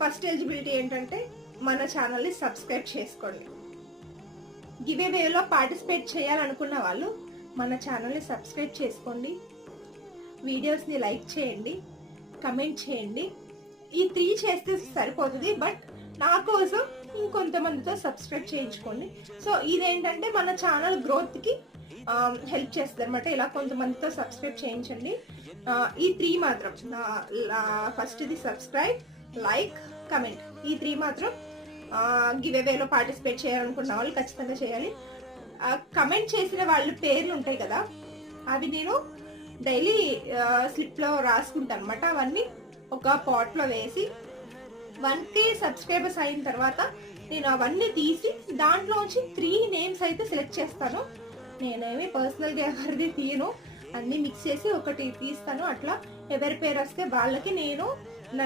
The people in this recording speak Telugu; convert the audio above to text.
ఫస్ట్ ఎలిజిబిలిటీ ఏంటంటే మన ఛానల్ని సబ్స్క్రైబ్ చేసుకోండి. గివ్ అవేలో పార్టిసిపేట్ చేయాలనుకున్న వాళ్ళు మన ఛానల్ని సబ్స్క్రైబ్ చేసుకోండి, వీడియోస్ని లైక్ చేయండి, కమెంట్ చేయండి. ఈ 3 చేస్తే సరిపోతుంది, బట్ నా కోసం ఇంకొంతమందితో సబ్స్క్రైబ్ చేయించుకోండి. సో ఇదేంటంటే మన ఛానల్ గ్రోత్కి హెల్ప్ చేస్తుంది అనమాట. ఇలా కొంతమందితో సబ్స్క్రైబ్ చేయించండి. ఈ 3 మాత్రం, ఫస్ట్ ఇది సబ్స్క్రైబ్, లైక్, కమెంట్, ఈ 3 మాత్రం గివ్ అవేలో పార్టిసిపేట్ చేయాలనుకున్న వాళ్ళు ఖచ్చితంగా చేయాలి. కమెంట్ చేసిన వాళ్ళ పేర్లు ఉంటాయి కదా, అవి నేను డైలీ స్లిప్లో రాసుకుంటాను అనమాట. అవన్నీ ఒక పాట్లో వేసి 1K సబ్స్క్రైబర్స్ అయిన తర్వాత నేను అవన్నీ తీసి దాంట్లోంచి 3 నేమ్స్ అయితే సెలెక్ట్ చేస్తాను. నేనేమి పర్సనల్గా ఎవరిది తీయను, అన్నీ మిక్స్ చేసి ఒకటి తీస్తాను. అట్లా ఎవరి పేరు వస్తే వాళ్ళకి నేను నా